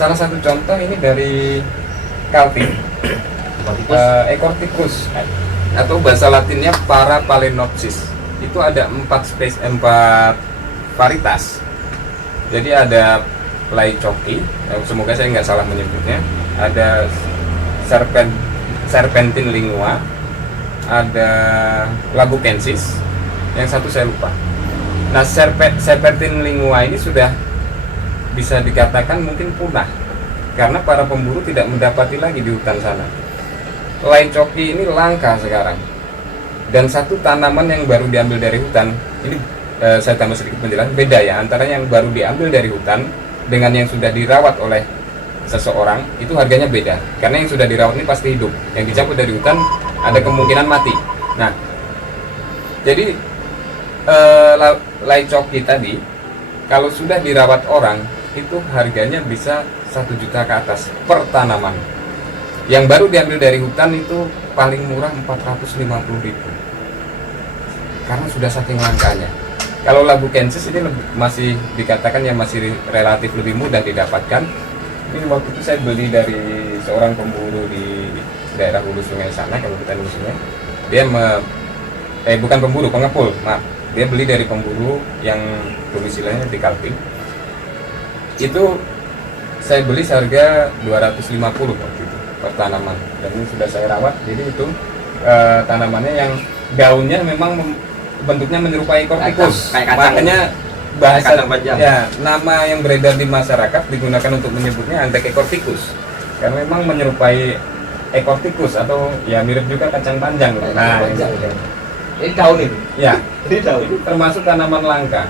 salah satu contoh ini dari Calvin, ekor tikus atau bahasa Latinnya Parapalenopsis. Itu ada 4 varietas. Jadi ada Laicoki, semoga saya nggak salah menyebutnya. Ada Serpentin lingua, ada Labukensis, yang satu saya lupa. Nah, Serpentin lingua ini sudah bisa dikatakan mungkin punah karena para pemburu tidak mendapati lagi di hutan sana. Laicoki ini langka sekarang. Dan satu tanaman yang baru diambil dari hutan, ini saya tambah sedikit penjelasan, beda ya antara yang baru diambil dari hutan dengan yang sudah dirawat oleh seseorang, itu harganya beda. Karena yang sudah dirawat ini pasti hidup, yang dicabut dari hutan ada kemungkinan mati. Nah, jadi Laicoki tadi kalau sudah dirawat orang itu harganya bisa 1 juta ke atas per tanaman. Yang baru diambil dari hutan itu paling murah 450.000 karena sudah saking langkanya. Kalau Labukensis ini masih dikatakan yang masih relatif lebih mudah didapatkan. Ini waktu itu saya beli dari seorang pemburu di daerah hulu sungai sana, Kabupaten Hulu Sungai. Dia bukan pemburu, pengepul, maaf. Dia beli dari pemburu yang domisilinya di Kaltim. Itu saya beli seharga 250 waktu itu per tanaman. Dan ini sudah saya rawat. Jadi itu tanamannya yang daunnya memang bentuknya menyerupai ekor tikus. Makanya bahasa ya, nama yang beredar di masyarakat digunakan untuk menyebutnya antek ekor tikus. Karena memang menyerupai ekor tikus atau ya mirip juga kacang panjang. Nah, ini daun ini. Ya, ini daun. Ini termasuk tanaman langka.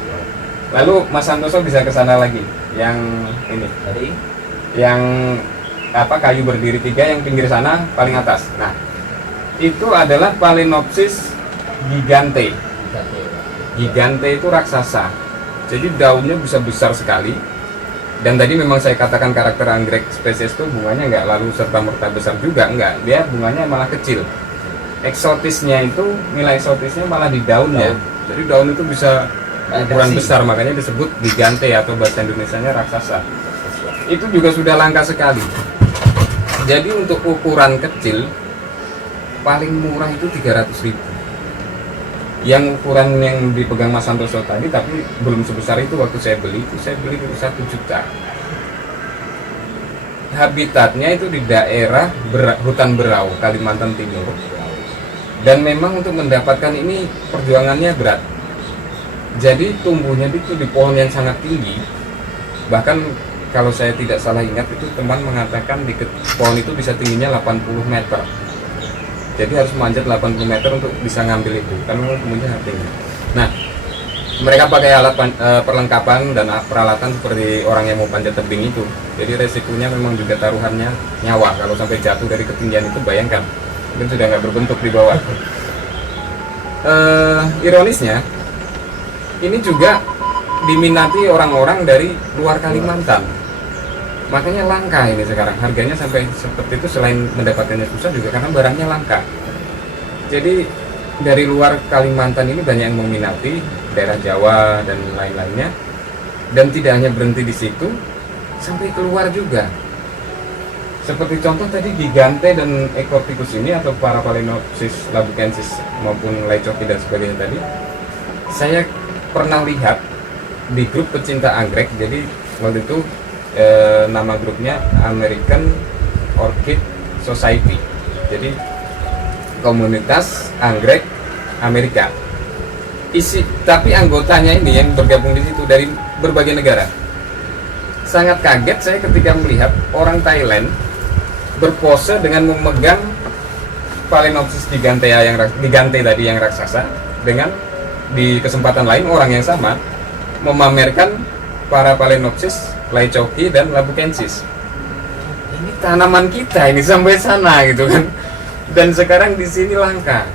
Lalu Mas Santoso bisa ke sana lagi. Yang ini. Tadi yang kayu berdiri 3 yang pinggir sana paling atas. Nah, itu adalah Phalaenopsis gigante. Gigante itu raksasa. Jadi daunnya bisa besar sekali. Dan tadi memang saya katakan karakter anggrek spesies itu bunganya nggak lalu serta-merta besar juga, enggak. Dia bunganya malah kecil. Eksotisnya itu, nilai eksotisnya malah di daunnya. Jadi daun itu bisa ukuran besar, makanya disebut gigante atau bahasa Indonesianya raksasa. Itu juga sudah langka sekali. Jadi untuk ukuran kecil paling murah itu 300.000. Yang ukuran yang dipegang Mas Santoso tadi tapi belum sebesar itu waktu saya beli itu 1 juta. Habitatnya itu di daerah hutan Berau, Kalimantan Timur. Dan memang untuk mendapatkan ini perjuangannya berat. Jadi tumbuhnya itu di pohon yang sangat tinggi. Bahkan kalau saya tidak salah ingat itu teman mengatakan di pohon itu bisa tingginya 80 meter. Jadi harus manjat 80 meter untuk bisa ngambil itu karena tumbuhnya tinggi. Nah, mereka pakai alat perlengkapan dan peralatan seperti orang yang mau panjat tebing itu. Jadi resikonya memang juga taruhannya nyawa. Kalau sampai jatuh dari ketinggian itu bayangkan, mungkin sudah nggak berbentuk di bawah. Ironisnya, ini juga diminati orang-orang dari luar Kalimantan. Makanya langka ini sekarang, harganya sampai seperti itu. Selain mendapatkannya susah juga karena barangnya langka. Jadi dari luar Kalimantan ini banyak yang meminati, daerah Jawa dan lain-lainnya. Dan tidak hanya berhenti di situ, sampai keluar juga. Seperti contoh tadi gigante dan ekor tikus ini atau Parapalenopsis labukensis maupun Laicoki dan sebagainya tadi, saya pernah lihat di grup pecinta anggrek. Jadi waktu itu nama grupnya American Orchid Society. Jadi komunitas anggrek Amerika. Tapi anggotanya ini yang bergabung di situ dari berbagai negara. Sangat kaget saya ketika melihat orang Thailand berpose dengan memegang Phalaenopsis gigante tadi yang raksasa, dengan di kesempatan lain orang yang sama memamerkan para Phalaenopsis Laicoki dan Labukensis. Ini tanaman kita ini sampai sana gitu kan. Dan sekarang di sini langka.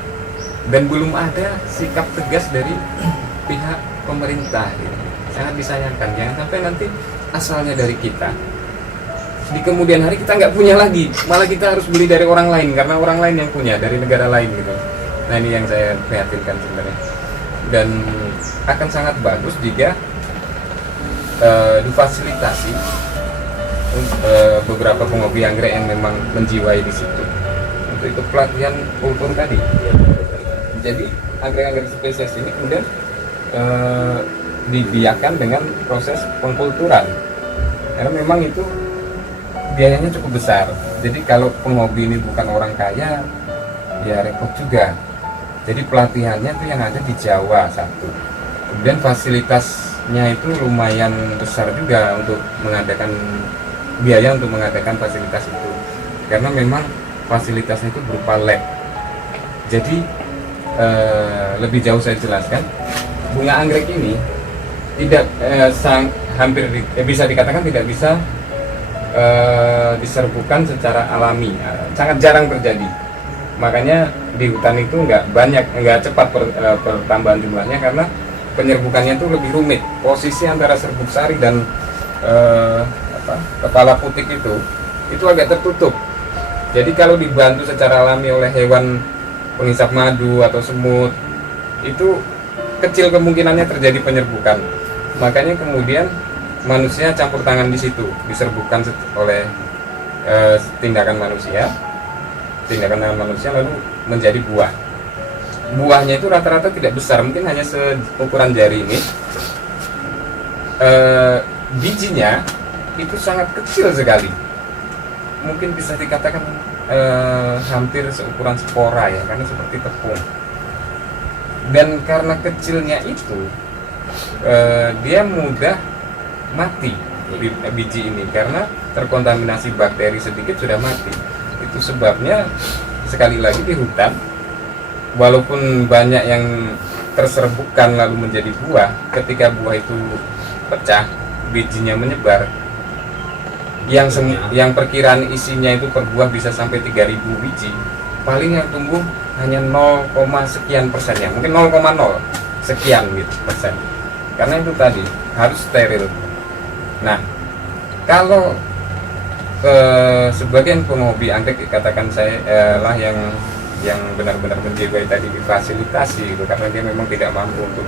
Dan belum ada sikap tegas dari pihak pemerintah gitu. Sangat disayangkan. Jangan sampai nanti asalnya dari kita, di kemudian hari kita nggak punya lagi, malah kita harus beli dari orang lain karena orang lain yang punya dari negara lain gitu. Nah, ini yang saya prihatinkan sebenarnya. Dan akan sangat bagus jika difasilitasi beberapa penghobi anggrek yang memang menjiwai di situ untuk ikut pelatihan kultur tadi. Jadi anggrek-anggrek spesies ini kemudian dibiasakan dengan proses pengkulturan karena memang itu biayanya cukup besar. Jadi kalau penghobi ini bukan orang kaya ya repot juga. Jadi pelatihannya itu yang ada di Jawa satu, kemudian fasilitasnya itu lumayan besar juga untuk mengadakan biaya untuk mengadakan fasilitas itu karena memang fasilitasnya itu berupa lab. Jadi lebih jauh saya jelaskan, bunga anggrek ini tidak hampir bisa dikatakan tidak bisa diserbukan secara alami, sangat jarang terjadi. Makanya di hutan itu nggak cepat pertambahan jumlahnya karena penyerbukannya itu lebih rumit. Posisi antara serbuk sari dan kepala putik itu agak tertutup. Jadi kalau dibantu secara alami oleh hewan penghisap madu atau semut, itu kecil kemungkinannya terjadi penyerbukan. Makanya kemudian manusia campur tangan di situ, diserbukan oleh tindakan manusia lalu menjadi buah. Buahnya itu rata-rata tidak besar, mungkin hanya seukuran jari ini. Bijinya itu sangat kecil sekali, mungkin bisa dikatakan hampir seukuran spora ya, karena seperti tepung. Dan karena kecilnya itu dia mudah mati biji ini karena terkontaminasi bakteri sedikit sudah mati. Itu sebabnya sekali lagi di hutan walaupun banyak yang terserbukkan lalu menjadi buah, ketika buah itu pecah, bijinya menyebar, yang perkiraan isinya itu per buah bisa sampai 3.000 biji, paling yang tumbuh hanya 0, sekian persennya, mungkin 0,0 sekian gitu persen, karena itu tadi harus steril. Nah, kalau sebagian penghobi anggrek dikatakan saya lah yang benar-benar menjiwai tadi difasilitasi gitu, karena dia memang tidak mampu untuk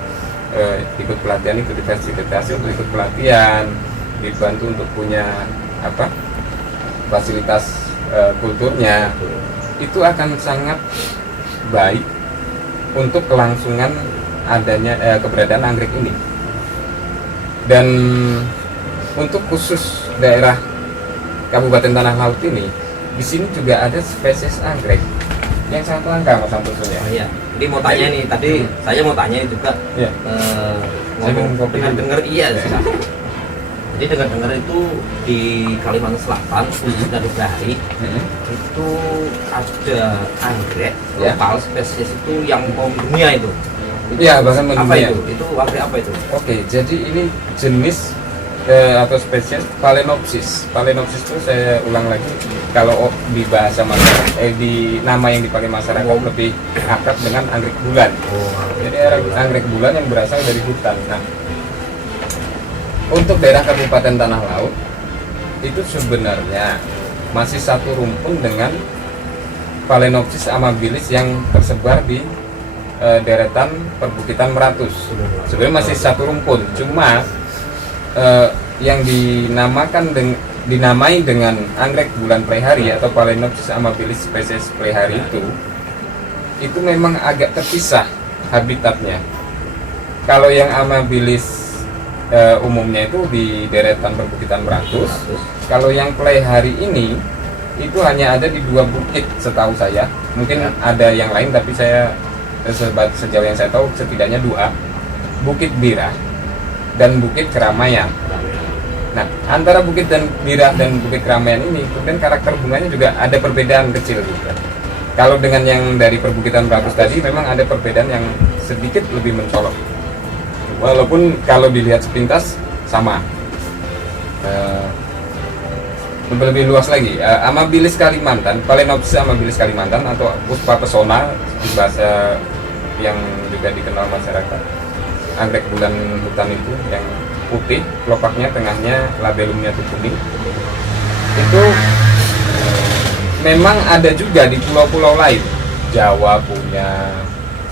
ikut pelatihan, itu difasilitasi untuk ikut pelatihan, dibantu untuk punya fasilitas kulturnya, itu akan sangat baik untuk kelangsungan adanya keberadaan anggrek ini. Dan untuk khusus daerah Kabupaten Tanah Laut ini, di sini juga ada spesies anggrek yang sangat langka, Mas Santosonya. Oh iya, ini mau tanya nih, tadi saya mau tanya juga. Iya. Ngomong dengar iya. Jadi dengar itu di Kalimantan Selatan, khususnya dari Bahari, itu ada anggrek lokal spesies itu yang mendunia itu. Iya, bahkan mendunia. Apa itu? Itu anggrek apa itu? Oke, jadi ini jenis atau spesies Phalaenopsis. Phalaenopsis itu saya ulang lagi, kalau di bahasa masyarakat, di nama yang dipakai masyarakat lebih akrab dengan anggrek bulan. Jadi anggrek bulan yang berasal dari hutan. Nah, untuk daerah Kabupaten Tanah Laut itu sebenarnya masih satu rumpun dengan Phalaenopsis amabilis yang tersebar di deretan perbukitan Meratus. Sebenarnya masih satu rumpun, cuma yang dinamai dengan anggrek bulan prehari atau Phalaenopsis amabilis spesies prehari itu memang agak terpisah habitatnya. Kalau yang amabilis umumnya itu di deretan perbukitan Meratus. Kalau yang prehari ini itu hanya ada di 2 bukit setahu saya. Mungkin ada yang lain, tapi saya sejauh yang saya tahu setidaknya 2, Bukit Birah dan Bukit Keramaian. Nah, antara Bukit dan Birah dan Bukit Keramaian ini kemudian karakter bunganya juga ada perbedaan kecil juga. Kalau dengan yang dari perbukitan Meratus tadi memang ada perbedaan yang sedikit lebih mencolok, walaupun kalau dilihat sepintas sama. Lebih luas lagi, amabilis Kalimantan, Phalaenopsis amabilis Kalimantan atau Puspa Pesona di bahasa yang juga dikenal masyarakat, anggrek bulan hutan itu yang putih, kelopaknya tengahnya labellumnya itu kuning. Itu memang ada juga di pulau-pulau lain, Jawa punya,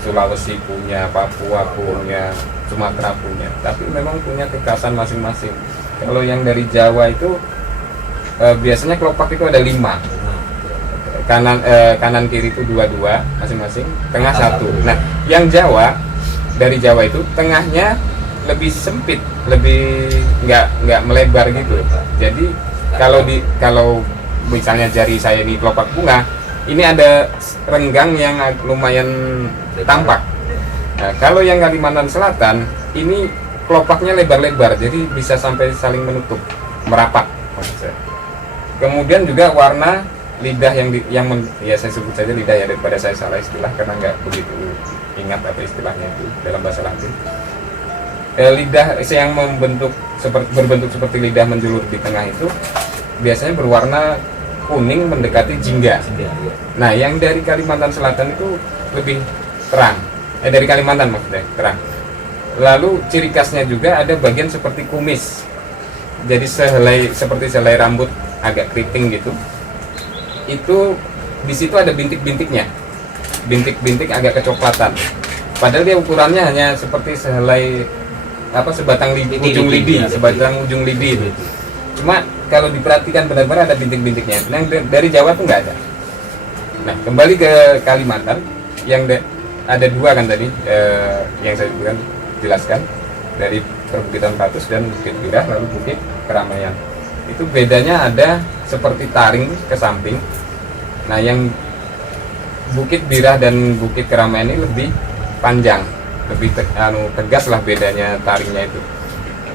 Sulawesi punya, Papua punya, Sumatera punya, tapi memang punya kekhasan masing-masing. Kalau yang dari Jawa itu biasanya kelopak itu ada 5, kanan kiri itu 2 masing-masing, tengah satu. Nah, yang Jawa, dari Jawa itu tengahnya lebih sempit, lebih nggak melebar gitu. Jadi kalau misalnya jari saya ini kelopak bunga, ini ada renggang yang lumayan tampak. Nah, kalau yang Kalimantan Selatan ini kelopaknya lebar-lebar, jadi bisa sampai saling menutup, merapat maksud saya. Kemudian juga warna lidah ya saya sebut saja lidah ya, daripada saya salah istilah karena nggak begitu ingat apa istilahnya itu dalam bahasa Latin. Lidah yang berbentuk seperti lidah menjulur di tengah itu biasanya berwarna kuning mendekati jingga. Nah, yang dari Kalimantan Selatan itu lebih terang. Dari Kalimantan maksudnya terang. Lalu ciri khasnya juga ada bagian seperti kumis. Jadi seperti sehelai rambut agak keriting gitu. Itu di situ ada bintik-bintiknya. Bintik-bintik agak kecoklatan. Padahal dia ukurannya hanya seperti sehelai sebatang ujung lidi, sebatang ujung lidi itu. Cuma kalau diperhatikan benar-benar ada bintik-bintiknya. Nah, dari Jawa tuh nggak ada. Nah, kembali ke Kalimantan yang ada 2 kan tadi yang saya jelaskan, dari Perbukitan Ratus dan Bukit Birah, lalu Bukit Keramaian. Itu bedanya ada seperti taring ke samping. Nah, yang Bukit Birah dan Bukit Keramaian ini lebih panjang, lebih tegas lah bedanya taringnya itu.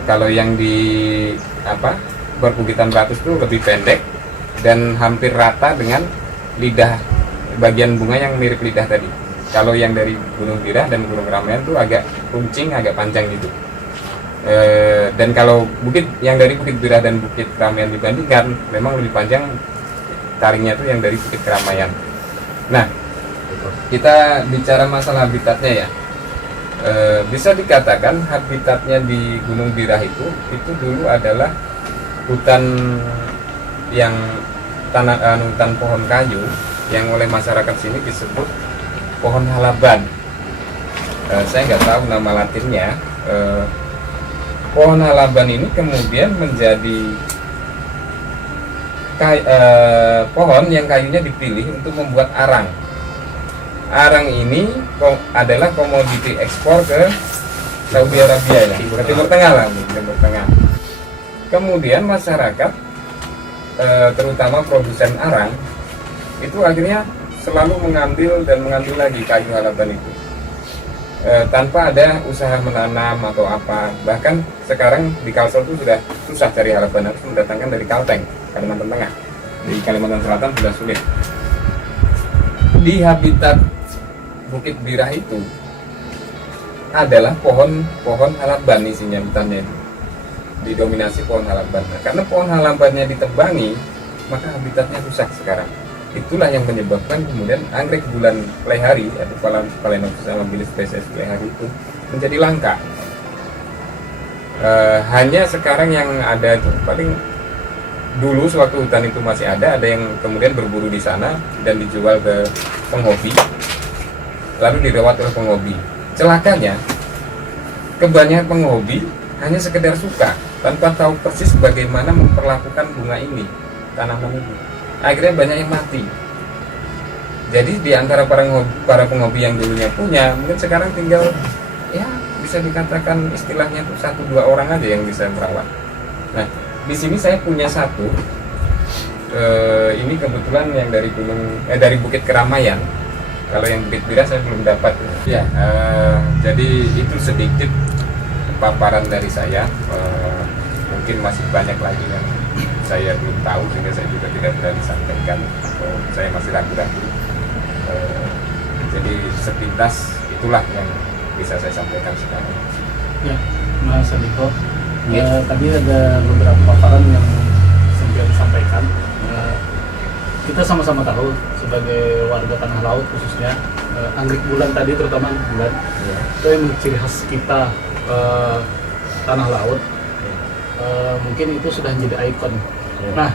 Kalau yang di Perbukitan Ratus itu lebih pendek dan hampir rata dengan lidah bagian bunga yang mirip lidah tadi. Kalau yang dari Gunung Birah dan Gunung Keramaian itu agak runcing, agak panjang gitu. Dan kalau yang dari Bukit Birah dan Bukit Keramaian dibandingkan, memang lebih panjang taringnya itu yang dari Bukit Keramaian. Nah, kita bicara masalah habitatnya ya. Bisa dikatakan habitatnya di Gunung Birah itu dulu adalah hutan yang hutan pohon kayu yang oleh masyarakat sini disebut pohon halaban. Saya nggak tahu nama latinnya. Pohon halaban ini kemudian menjadi pohon yang kayunya dipilih untuk membuat arang. Arang ini adalah komoditi ekspor ke Saudi Arabia ya, ke Timur Tengah lah, Timur Tengah. Kemudian masyarakat, terutama produsen arang, itu akhirnya selalu mengambil lagi kayu halaban itu, tanpa ada usaha menanam atau apa. Bahkan sekarang di Kalsel itu sudah susah cari halaban, harus mendatangkan dari Kalteng, Kalimantan Tengah. Di Kalimantan Selatan sudah sulit. Di habitat Bukit Birah itu adalah pohon halaban, isinya hutannya itu didominasi pohon halaban. Nah, karena pohon halabannya ditebangi, maka habitatnya rusak sekarang. Itulah yang menyebabkan kemudian anggrek bulan lehari atau Phalaenopsis amabilis spesies lehari itu menjadi langka. Hanya sekarang yang ada itu paling dulu sewaktu hutan itu masih ada yang kemudian berburu di sana dan dijual ke penghobi, lalu dirawat oleh penghobi. Celakanya, kebanyakan penghobi hanya sekedar suka tanpa tahu persis bagaimana memperlakukan bunga ini, tanaman ini. Akhirnya banyak yang mati. Jadi di antara para penghobi yang dulunya punya, mungkin sekarang tinggal ya bisa dikatakan istilahnya itu 1-2 orang aja yang bisa merawat. Nah, di sini saya punya satu. Ini kebetulan yang dari Bukit Keramaian. Kalau yang Bukit Birah saya belum dapat. Ya, jadi itu sedikit paparan dari saya. Mungkin masih banyak lagi yang saya belum tahu sehingga saya juga tidak berani sampaikan. Saya masih ragu-ragu. Jadi sepintas itulah yang bisa saya sampaikan sekarang. Ya, Mas Andiko. Tadi ada beberapa paparan yang sempat disampaikan. Kita sama-sama tahu sebagai warga tanah laut khususnya anggrek bulan tadi, terutama anggrek bulan itu yang ciri khas kita tanah laut. Mungkin itu sudah menjadi ikon. Nah,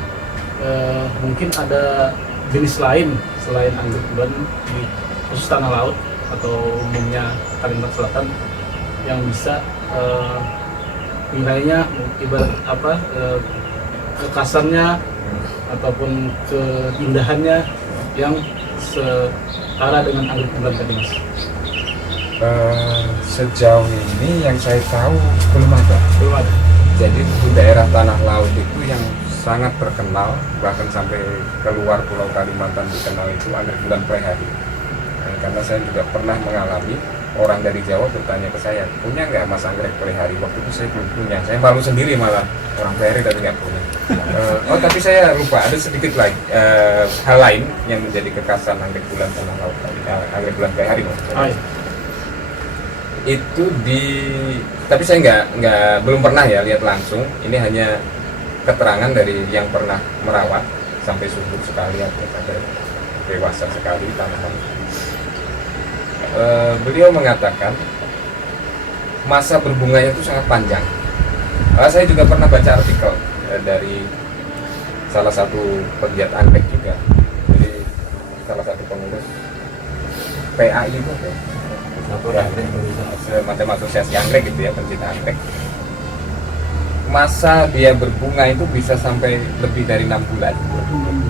mungkin ada jenis lain selain anggrek bulan di khusus tanah laut atau umumnya Kalimantan Selatan yang bisa nilainya ibarat kekasannya ataupun keindahannya yang setara dengan anggrek bulan tadi Mas? Sejauh ini yang saya tahu belum ada. Belum ada. Jadi di daerah tanah laut itu yang sangat terkenal, bahkan sampai keluar Pulau Kalimantan dikenal itu anggrek bulan prehari. Karena saya juga pernah mengalami orang dari Jawa bertanya ke saya, punya nggak Mas anggrek prehari? Waktu itu saya belum punya, saya malu sendiri malah orang prehari tapi nggak punya. Oh tapi saya lupa ada sedikit lagi hal lain yang menjadi kekhasan anggrek bulan tanah laut, anggrek bulan prehari. Itu tapi saya belum pernah ya lihat langsung. Ini hanya keterangan dari yang pernah merawat sampai subur sekali atau sampai dewasa sekali tanaman. Beliau mengatakan masa berbunganya itu sangat panjang. Saya juga pernah baca artikel dari salah satu pegiat anggrek juga, jadi salah satu pengurus PAI itu semacam asosiasi anggrek gitu ya, pencinta anggrek. Masa dia berbunga itu bisa sampai lebih dari 6 bulan.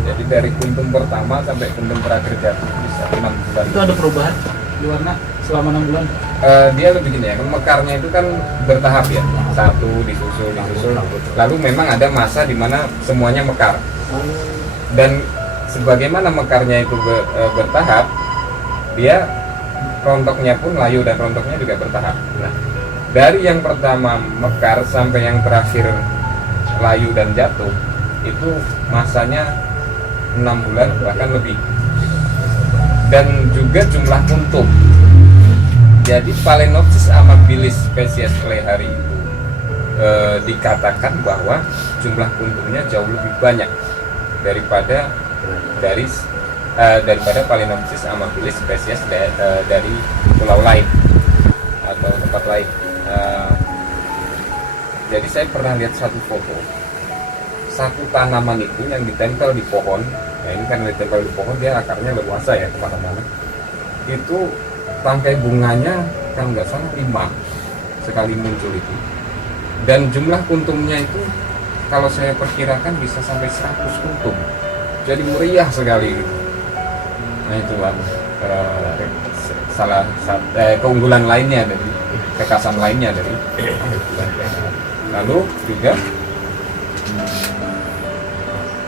Jadi dari kuntum pertama sampai kuntum terakhir jatuh bisa 6 bulan. Itu ada perubahan di warna selama 6 bulan? Dia lebih gini ya, mekarnya itu kan bertahap ya, satu disusul. Lalu memang ada masa di mana semuanya mekar. Dan sebagaimana mekarnya itu bertahap, dia rontoknya pun layu dan rontoknya juga bertahap. Nah, dari yang pertama mekar sampai yang terakhir layu dan jatuh itu masanya 6 bulan bahkan lebih. Dan juga jumlah kuntum. Jadi Phalaenopsis amabilis spesies Klehari itu dikatakan bahwa jumlah kuntumnya jauh lebih banyak daripada Phalaenopsis amabilis spesies dari pulau lain atau tempat lain. Jadi saya pernah lihat satu foto, satu tanaman itu yang ditempel di pohon. Nah ini kan ditempel di pohon, dia akarnya leluasa ya kemana-mana. Itu tangkai bunganya kan nggak salah 5 sekali muncul itu. Dan jumlah kuntumnya itu kalau saya perkirakan bisa sampai 100 kuntum. Jadi meriah sekali gitu. Nah itulah salah satu keunggulan lainnya dari kekhasan lainnya dari lalu juga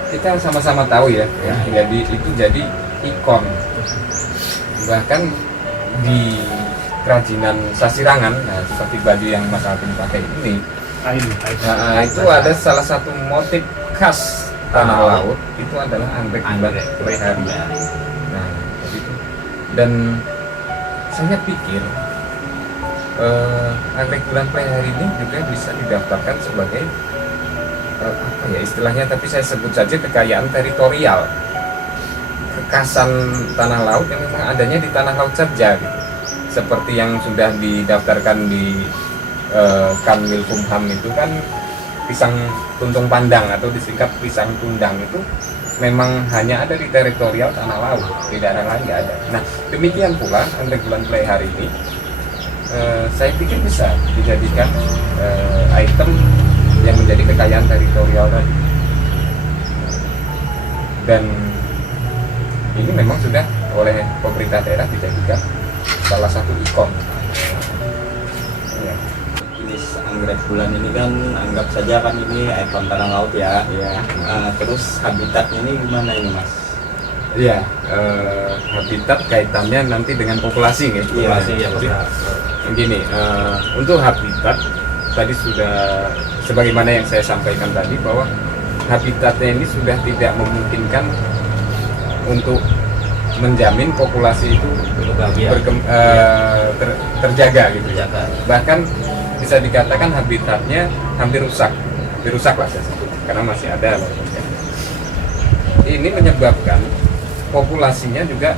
kita sama-sama tahu ya, jadi itu jadi ikon bahkan di kerajinan Sasirangan, nah, seperti baju yang Mas Alvin pakai ini. Nah, itu ada salah satu motif khas tanah laut itu adalah anggrek bulan prehari. Nah, itu. Dan saya pikir anggrek bulan prehari ini juga bisa didaftarkan sebagai apa ya istilahnya, tapi saya sebut saja kekayaan teritorial, kekhasan tanah laut yang memang adanya di tanah laut saja gitu. Seperti yang sudah didaftarkan di Kanwilkumham itu kan pisang tuntung pandang atau disingkat pisang tundang itu memang hanya ada di teritorial tanah laut, di daerah lain nggak ada. Nah demikian pula anggrek bulan prehari ini saya pikir bisa dijadikan item yang menjadi kekayaan teritorial tadi. Dan ini memang sudah oleh pemerintah daerah dijadikan salah satu ikon. Ya. Jenis anggrek bulan ini kan anggap saja kan ini ikon tanah laut ya. Terus habitatnya ini gimana ini Mas? Iya, habitat kaitannya nanti dengan populasi ya. Populasi ya. Gini, untuk habitat tadi sudah sebagaimana yang saya sampaikan tadi bahwa habitatnya ini sudah tidak memungkinkan untuk menjamin populasi itu terjaga gitu. Bahkan bisa dikatakan habitatnya hampir rusak lah saya sebut, karena masih ada. Ini menyebabkan populasinya juga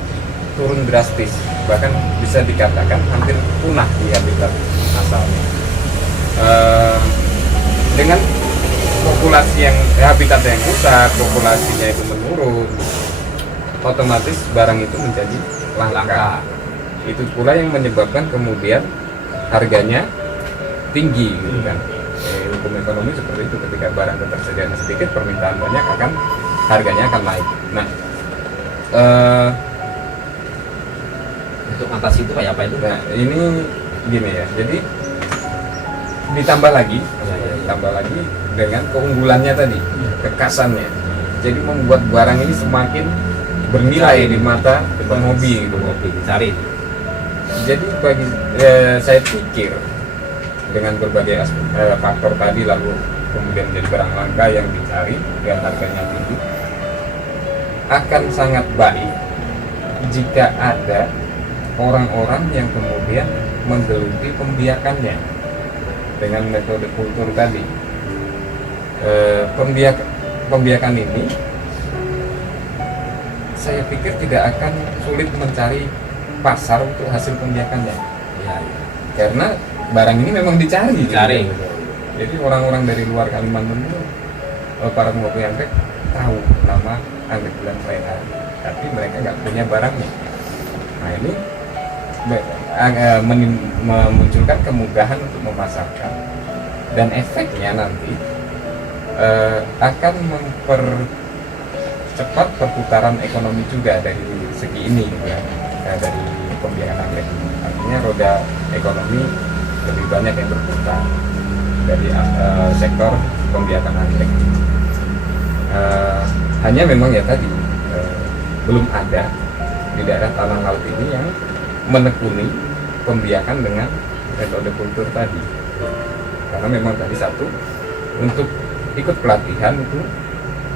turun drastis, bahkan bisa dikatakan hampir punah di habitat asalnya. Dengan populasi yang habitat yang rusak, populasinya itu menurun, otomatis barang itu menjadi langka. Itu pula yang menyebabkan kemudian harganya tinggi gitu kan. Hukum ekonomi seperti itu, ketika barang ketersediaan sedikit, permintaan banyak, akan harganya akan naik. Nah, Untuk mengatasi itu kayak apa itu? nah ini gini ya, jadi ditambah lagi, ditambah lagi dengan keunggulannya tadi, kekasannya. Jadi membuat barang ini semakin bernilai di mata penghobi gitu. Hobi dicari. Jadi bagi saya pikir dengan berbagai faktor tadi, lalu kemudian menjadi barang langka yang dicari dan harganya tinggi, akan sangat baik jika ada orang-orang yang kemudian menggeluti pembiakannya dengan metode kultur tadi. Pembiakan ini saya pikir tidak akan sulit mencari pasar untuk hasil pembiakannya, Ya, karena barang ini memang dicari. Dicari. Gitu. Jadi orang-orang dari luar Kalimantan itu, para penghobi anggrek tahu nama anggrek bulan perayaan, tapi mereka nggak punya barangnya. Nah ini memunculkan kemudahan untuk memasarkan, dan efeknya nanti akan mempercepat perputaran ekonomi juga dari segi ini ya, dari pembiakan anggrek ini. Artinya roda ekonomi lebih banyak yang berputar dari sektor pembiakan anggrek. Hanya memang ya tadi belum ada di daerah tanah laut ini yang menekuni pembiakan dengan metode kultur tadi, karena memang tadi satu, untuk ikut pelatihan itu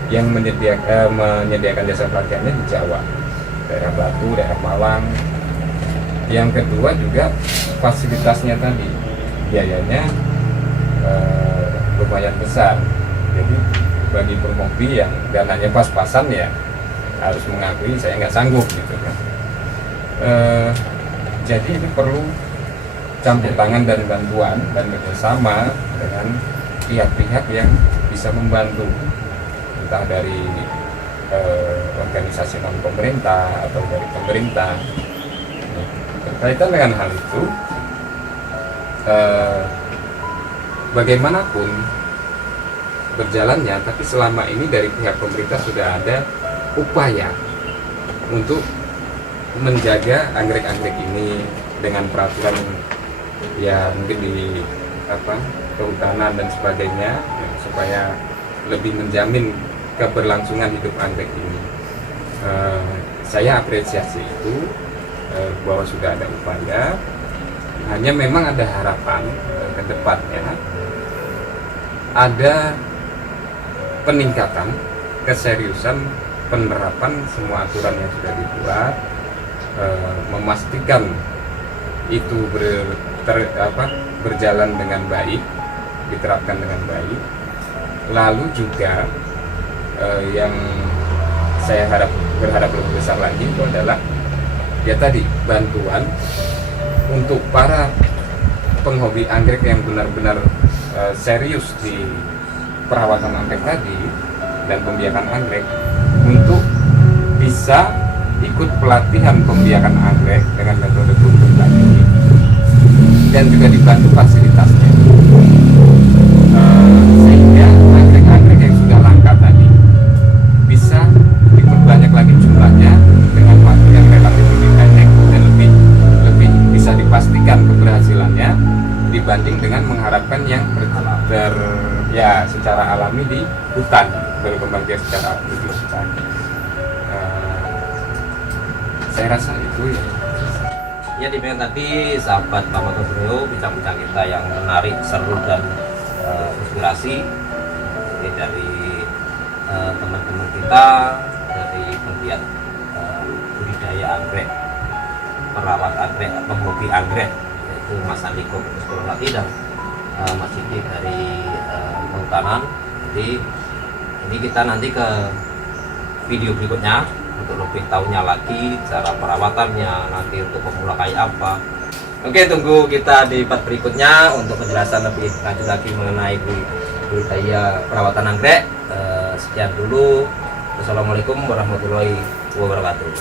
yang menyediakan jasa pelatihannya di Jawa, daerah Batu, daerah Malang. Yang kedua juga fasilitasnya tadi, biayanya lumayan besar. Jadi bagi penghobi yang dananya pas-pasan ya harus mengakui saya nggak sanggup gitu kan. Jadi itu perlu campur tangan dan bantuan dan bekerjasama dengan pihak-pihak yang bisa membantu, entah dari organisasi non pemerintah atau dari pemerintah. Berkaitan dengan hal itu, bagaimanapun berjalannya, tapi selama ini dari pihak pemerintah sudah ada upaya untuk menjaga anggrek-anggrek ini dengan peraturan ya mungkin di kehutanan dan sebagainya, ya, supaya lebih menjamin keberlangsungan hidup anggrek ini. Saya apresiasi itu, bahwa sudah ada upaya. Hanya memang ada harapan ke depannya ada peningkatan keseriusan penerapan semua aturan yang sudah dibuat, memastikan itu berjalan dengan baik, diterapkan dengan baik. Lalu juga yang saya berharap lebih besar lagi itu adalah ya tadi, bantuan untuk para penghobi anggrek yang benar-benar serius di perawatan anggrek tadi dan pembiakan anggrek, untuk bisa ikut pelatihan pembiakan anggrek dengan metode kultur tadi, dan juga dibantu fasilitasnya, sehingga anggrek-anggrek yang sudah langka tadi bisa diperbanyak lagi jumlahnya dengan waktu yang relatif lebih pendek, dan lebih bisa dipastikan keberhasilannya dibanding dengan mengharapkan yang secara alami di hutan, berkembang biak secara alami di hutan. Saya rasa itu ya. Ya, demikian tadi sahabat Pamako Borneo, bincang-bincang kita yang menarik, seru dan inspirasi. Ini dari teman-teman kita dari penggiat budidaya anggrek, perawat anggrek, penghobi anggrek, yaitu Mas Andiko Sekolahati dan Mas Siti dari kehutanan. Jadi ini kita nanti ke video berikutnya untuk lebih tahunya lagi cara perawatannya, nanti untuk pemula kayak apa. Oke, tunggu kita di part berikutnya untuk penjelasan lebih lanjut lagi mengenai budidaya perawatan anggrek. Sekian dulu. Wassalamualaikum warahmatullahi wabarakatuh.